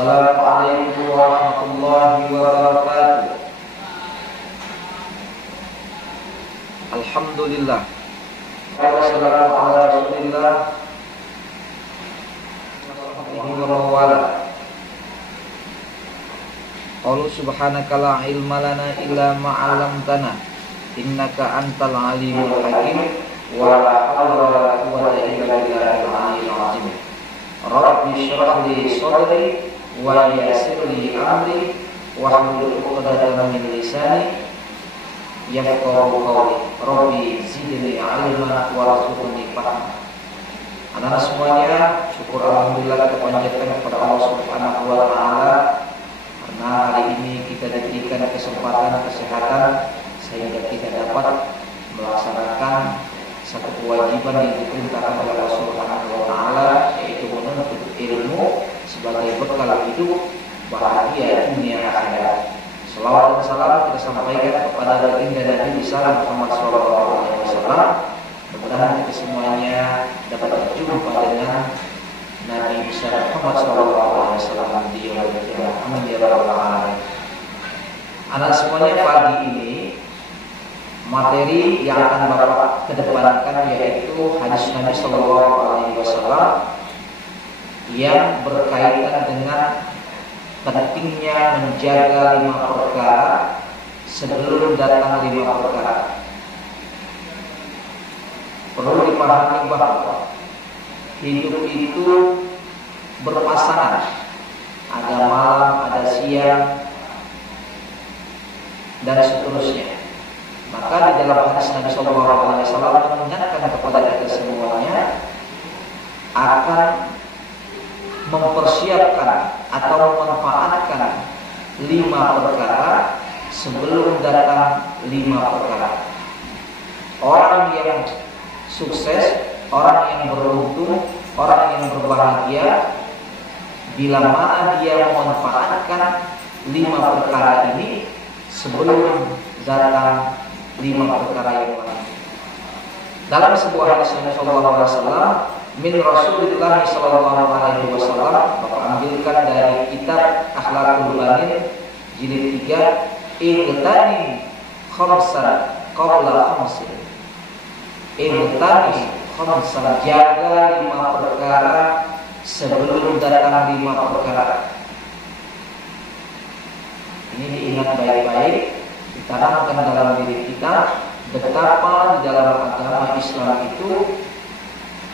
Assalamualaikum warahmatullahi wabarakatuh. Alhamdulillah. Wassalamu ala Rasulillah wa mawala. Qalu subhanaka la ilma lana illa ma 'allamtana innaka antal alimul hakim wa la hawla wa la quwwata illa billahil aliyyil azim. Rabbi shrah li sadri wa yassir li amri wahlul 'uqdatam min lisani yafqahu qawli. Rabbi zidni 'ilman warzuqni fahma. Anak-anak semuanya, syukur alhamdulillah kita panjatkan kepada Allah Subhanahu wa taala karena hari ini kita diberikan kesempatan kesehatan sehingga kita dapat melaksanakan satu kewajiban yang diperintahkan oleh Allah Subhanahu wa taala, yaitu menuntut ilmu sebagai bekal hidup bahagia dunia akhirat. Selawat dan salam kita sampaikan kepada baginda Nabi besar Muhammad SAW. Mudah-mudahan kita semuanya dapat berjumpa dengan Nabi besar Muhammad SAW di yaumil qiyamah. Amin ya rabbal alamin. Anak semuanya, pagi ini materi yang akan Bapak kedepankan yaitu hadis Nabi SAW yang berkaitan dengan pentingnya menjaga 5 perkara sebelum datang 5 perkara. Perlu dipahami bahwa hidup itu berpasangan, ada malam, ada siang, dan seterusnya. Maka di dalam hadis Nabi SAW mengingatkan kepada kita semuanya akan mempersiapkan atau memanfaatkan 5 perkara sebelum datang 5 perkara. Orang yang sukses, orang yang beruntung, orang yang berbahagia bila mana dia memanfaatkan 5 perkara ini sebelum datang 5 perkara yang lain. Dalam sebuah hadis Nabi SAW min Rasulullah SAW, Bapak ambilkan dari kitab Akhlaqul Banin jilid 3, Ightani khamsan qabla khamsin. Ightani khamsan, jaga 5 perkara sebelum datang 5 perkara. Ini diingat baik-baik, ditanamkan dalam diri kita betapa di dalam agama Islam itu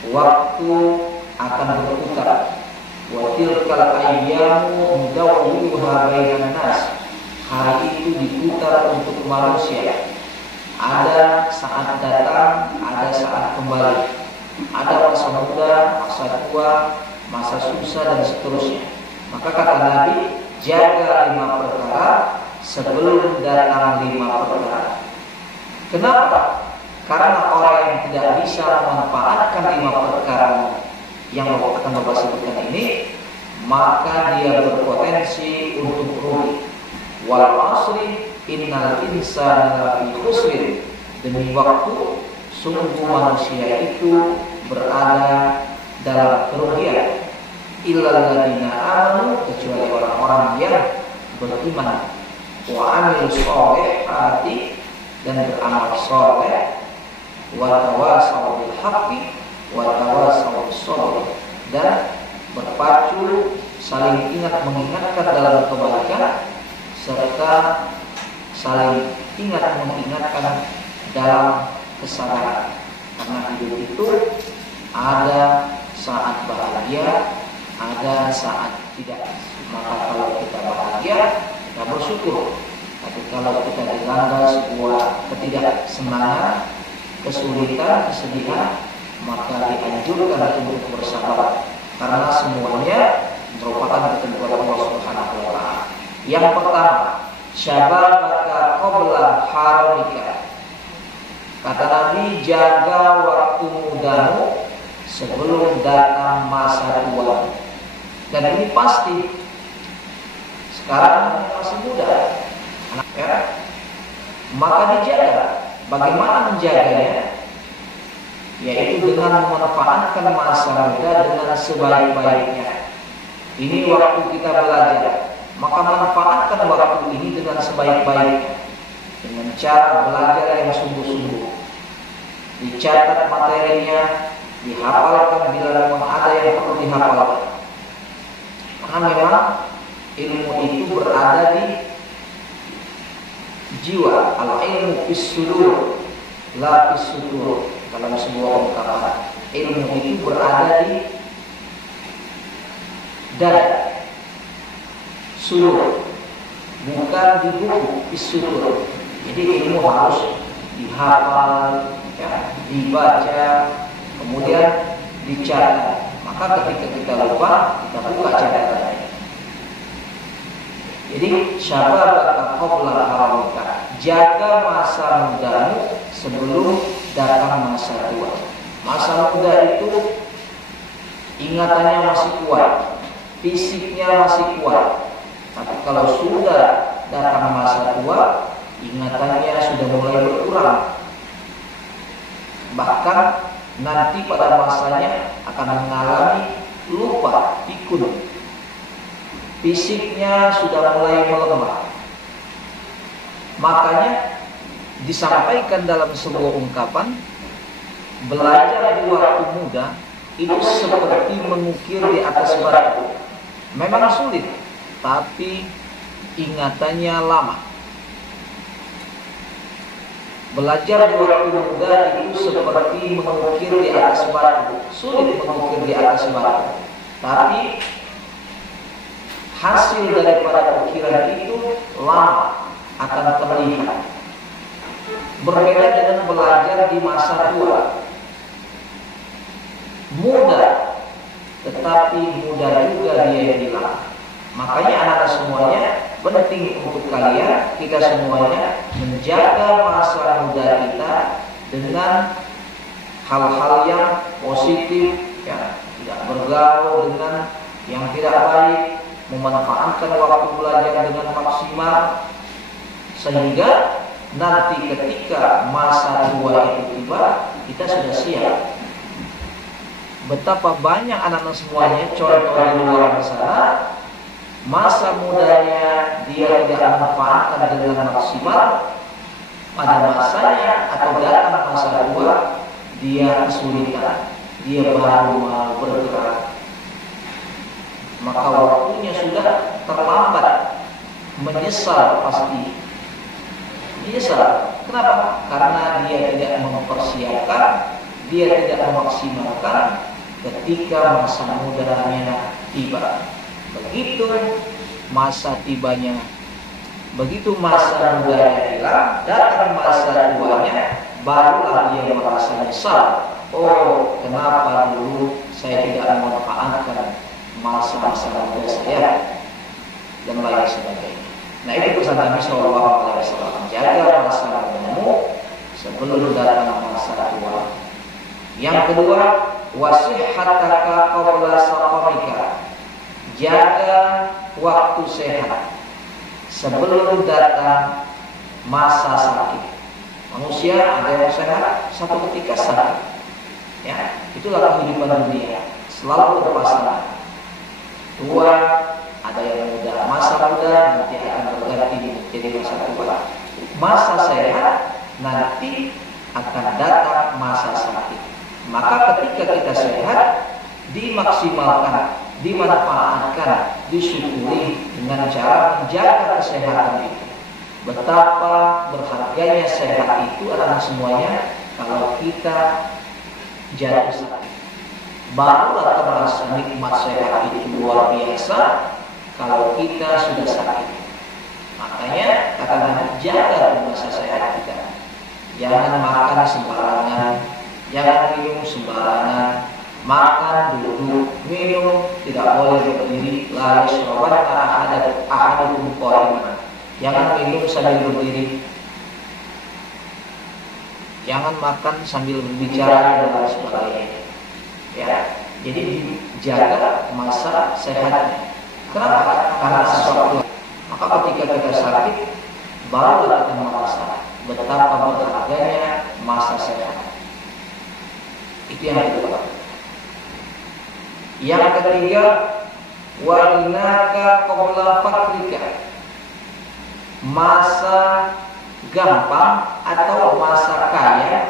waktu akan berputar. Wa tilkal ayyamu nudawwiluha bainan nas. Hari itu diputar untuk manusia. Ada saat datang, ada saat kembali. Ada masa muda, masa tua, masa susah dan seterusnya. Maka kata Nabi, jaga 5 perkara sebelum datang 5 perkara. Kenapa? Karena orang yang tidak bisa memanfaatkan 5 perkara yang akan Bapak sebutkan ini, maka dia berpotensi untuk rugi. Wal asri innal insana lafi khusrin. Demi waktu, sungguh manusia itu berada dalam kerugian. Illal ladzina amanu, kecuali orang-orang yang beriman, wa amilus sholihati, dan beramal soleh, wa tawasaw bil haqqi wa tawasaw bis sabr, dan berpacu saling ingat mengingatkan dalam kebaikan serta saling ingat mengingatkan dalam kesabaran. Karena hidup itu ada saat bahagia, ada saat tidak. Maka kalau kita bahagia, kita bersyukur. Tapi kalau kita dilanda sebuah ketidaksenangan, kesulitan, kesedihan, maka dianjurkan untuk bersabar. Karena semuanya merupakan ketentuan Allah Subhanahu wa taala. Yang pertama, syababaka qabla haramika. Kata Nabi, jaga waktu mudamu sebelum datang masa tua. Dan ini pasti. Sekarang masih muda, ya, maka dijaga. Bagaimana menjaganya? Yaitu dengan memanfaatkan masa muda dengan sebaik-baiknya. Ini waktu kita belajar, maka manfaatkan waktu ini dengan sebaik-baiknya, dengan cara belajar yang sungguh-sungguh. Dicatat materinya, dihafalkan bila memang ada yang perlu dihafalkan. Karena memang ilmu itu berada di jiwa. Al-ilmu fis sudur, la fis sudur. Dalam sebuah ungkapan, ilmu itu berada di dada, sudur, bukan di buku, fis sudur. Jadi ilmu harus dihafal, ya, dibaca, kemudian dicatat. Maka ketika kita lupa, kita buka catatannya. Jadi syababaka qabla haramika, jaga masa mudamu sebelum datang masa tua. Masa muda itu ingatannya masih kuat, fisiknya masih kuat. Tapi kalau sudah datang masa tua, ingatannya sudah mulai berkurang. Bahkan nanti pada masanya akan mengalami lupa, pikun. Fisiknya sudah mulai melemah. Makanya disampaikan dalam sebuah ungkapan, belajar di waktu muda itu seperti mengukir di atas batu. Memang sulit, tapi ingatannya lama. Belajar di waktu muda itu seperti mengukir di atas batu. Sulit mengukir di atas batu, tapi hasil daripada ukiran itu lama, akan terlihat. Berbeda dengan belajar di masa tua. Muda, tetapi muda juga dia hilang. Makanya anak-anak semuanya penting untuk kalian, kita semuanya menjaga masa muda kita dengan hal-hal yang positif, ya, tidak bergaul dengan yang tidak baik, memanfaatkan waktu belajar dengan maksimal, sehingga nanti ketika masa tua itu tiba, kita sudah siap. Betapa banyak anak-anak semuanya contoh di luar sana, masa mudanya dia tidak memanfaatkan dengan maksimal, pada masanya atau datang masa tua dia kesulitan, dia baru mau bergerak, maka waktunya sudah terlambat, menyesal pasti. Menyesal. Kenapa? Karena dia tidak mempersiapkan, dia tidak memaksimalkan ketika masa mudanya tiba. Begitu masa tibanya, begitu masa mudanya hilang, datang masa tuanya, barulah dia merasa nyesal. Oh, kenapa dulu saya tidak memanfaatkan masa-masa muda saya, dan lain sebagainya. Nah, itu pesan Nabi SAW, jaga masa mudamu sebelum datang masa tua. Yang kedua, wasihhataka qabla saqamika, jaga waktu sehat sebelum datang masa sakit. Manusia ada yang sehat, satu ketika sakit. Ya, itulah kehidupan dunia, selalu berpasangan. Tua, ada yang muda, masa muda nanti akan berganti menjadi masa tua. Masa sehat nanti akan datang masa sakit. Maka ketika kita sehat, dimaksimalkan, dimanfaatkan, disyukuri dengan cara menjaga kesehatan itu. Betapa berharganya sehat itu adalah semuanya kalau kita jatuh sakit. Barulah terasa nikmat sehat itu luar biasa kalau kita sudah sakit. Makanya kata Nabi, jaga masa sehat kita. Jangan makan sembarangan, jangan minum sembarangan. Makan, duduk, minum, tidak boleh berdiri. La yashrabanna ahadukum qa'iman. Jangan minum sambil berdiri. Jangan makan sambil berbicara dan lain sebagainya. Ya, jadi dijaga masa sehatnya. Kenapa? Karena sesuatu. Maka ketika kita sakit, baru kita merasa betapa berharganya masa sehat. Itu yang kedua. Yang ketiga, wa ghinaka qabla fakrika, masa gampang atau masa kaya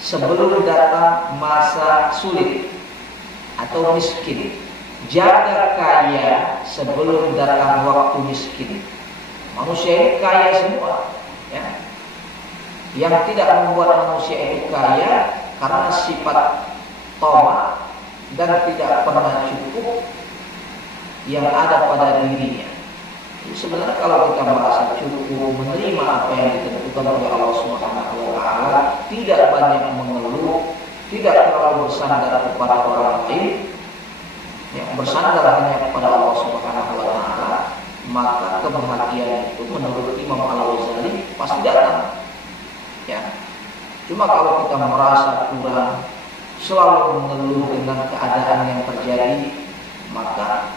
sebelum datang masa sulit atau miskin. Jaga kaya sebelum datang waktu miskin. Manusia ini kaya semua, ya. Yang tidak membuat manusia itu kaya karena sifat tamak dan tidak pernah cukup yang ada pada dirinya. Jadi sebenarnya kalau kita merasa cukup, menerima apa yang ditentukan oleh Allah Subhanahu wa taala, tidak banyak mengeluh, tidak terlalu bersandar kepada orang lain, yang bersandar hanya kepada Allah Subhanahu wa taala, maka kebahagiaan itu menurut Imam Al-Ghazali pasti datang. Ya. Cuma kalau kita merasa kurang, selalu mengeluh dengan keadaan yang terjadi, maka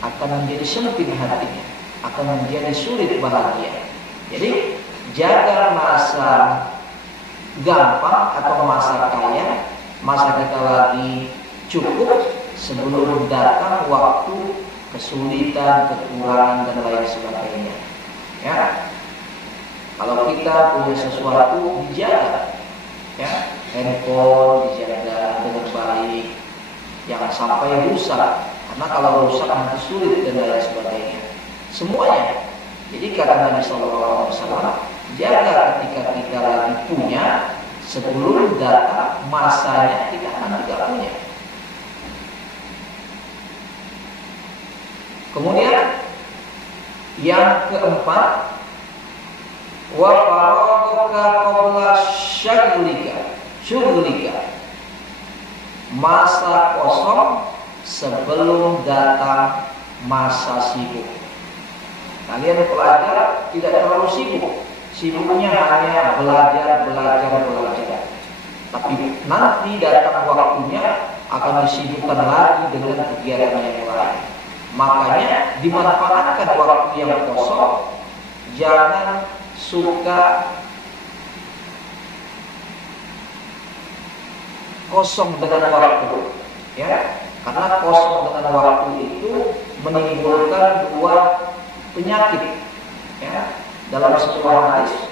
akan menjadi sempit hatinya, akan menjadi sulit bahagia. Jadi jaga masa gampang atau masa kaya, masa kita lagi cukup sebelum datang waktu kesulitan, kekurangan dan lain sebagainya. Ya. Kalau kita punya sesuatu dijaga, ya, handphone dijaga dengan baik, jangan sampai rusak. Karena kalau rusak nanti sulit dan lain sebagainya. Semuanya. Jadi kata Nabi SAW, jaga ketika kita lagi punya sebelum datang masanya kita akan tidak punya. Kemudian yang keempat, wa faraduka qabla syughlika, masa kosong sebelum datang masa sibuk. Kalian pelajar tidak terlalu sibuk, sibuknya hanya belajar. Tapi nanti datang waktunya akan disibukkan lagi dengan kegiatan yang lain. Makanya dimanfaatkan waktu yang kosong, jangan suka kosong dengan waktu, ya, karena kosong dengan waktu itu menimbulkan dua penyakit, ya. Dalam sebuah hadis,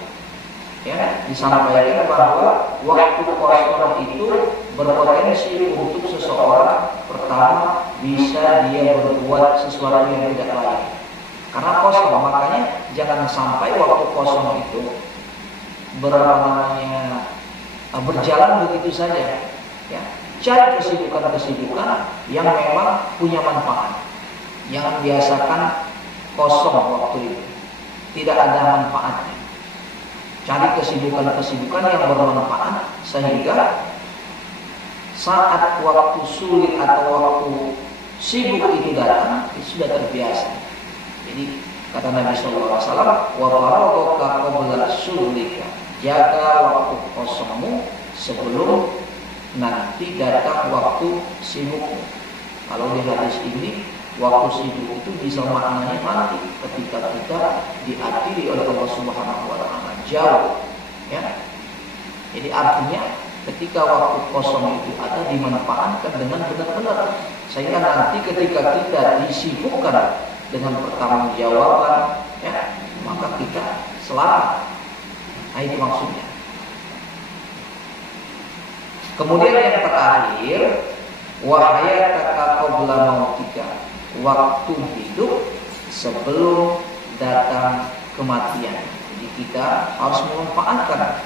ya, disampaikan bahwa waktu kosong itu berpotensi untuk seseorang pertama bisa dia berbuat sesuatu yang tidak baik. Karena kosong, makanya jangan sampai waktu kosong itu berjalan begitu saja. Ya, cari kesibukan-kesibukan yang memang punya manfaat. Jangan biasakan kosong waktu itu, tidak ada manfaatnya. Cari kesibukan-kesibukan yang bermanfaat sehingga saat waktu sulit atau waktu sibuk itu datang, itu sudah terbiasa. Jadi kata Nabi SAW, wa faraduka qabla syughlika, jaga waktu kosongmu sebelum nanti datang waktu sibukmu. Kalau di hadis ini, waktu sibuk itu bisa maknanya nanti ketika kita diadili oleh Allah Subhanahu wa taala jauh, ya. Jadi artinya ketika waktu kosong itu ada dimanfaatkan dengan benar-benar, sehingga nanti ketika kita disibukkan dengan pertanggungjawaban, ya, maka kita selamat. Nah, itu maksudnya. Kemudian yang terakhir, wa hayataka qabla mautika, waktu hidup sebelum datang kematian. Jadi kita harus memanfaatkan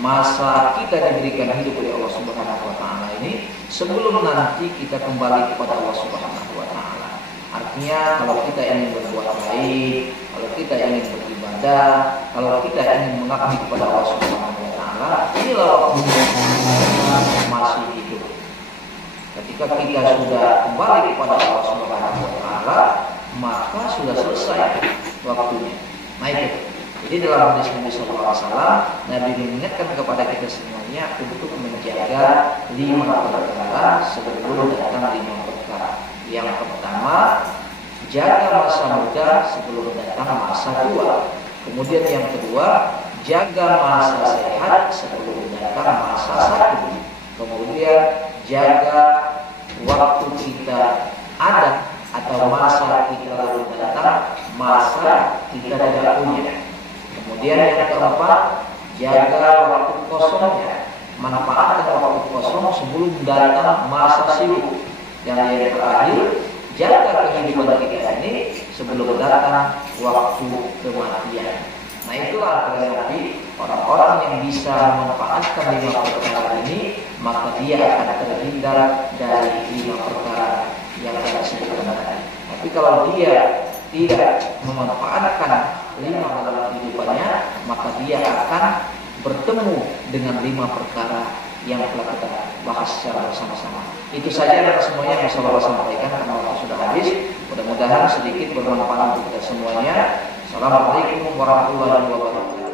masa kita diberikan hidup oleh Allah Subhanahu wa taala ini sebelum nanti kita kembali kepada Allah Subhanahu wa taala. Artinya kalau kita ingin berbuat baik, kalau kita ingin beribadah, kalau kita ingin mengabdi kepada Allah Subhanahu wa taala, inilah waktunya masih hidup. Ketika kita sudah kembali kepada Allah Subhanahu wa taala, maka sudah selesai waktunya. Nah itu. Jadi dalam hadis Nabi SAW, Nabi mengingatkan kepada kita semuanya untuk menjaga 5 perkara sebelum datang 5 perkara. Yang pertama, jaga masa muda sebelum datang masa tua. Kemudian yang kedua, jaga masa sehat sebelum datang masa sakit. Kemudian jaga waktu kita ada, atau masa kita lalu datang, masa kita tidak punya. Kemudian yang keempat, jaga waktu kosongnya, manfaatkan waktu kosong sebelum datang masa sibuk. Dan yang terakhir, jaga kehidupan kita ini sebelum datang waktu kematian. Nah itulah Nabi, orang-orang yang bisa memanfaatkan 5 perkara ini, maka dia akan terhindar dari 5 perkara yang kita sebutkan tadi. Tapi kalau dia tidak memanfaatkan 5 dalam kehidupannya, maka dia akan bertemu dengan 5 perkara yang telah kita bahas secara bersama-sama. Itu saja semuanya yang bisa Bapak sampaikan karena waktu sudah habis. Mudah-mudahan sedikit bermanfaat untuk kita semuanya. Assalamualaikum warahmatullahi wabarakatuh.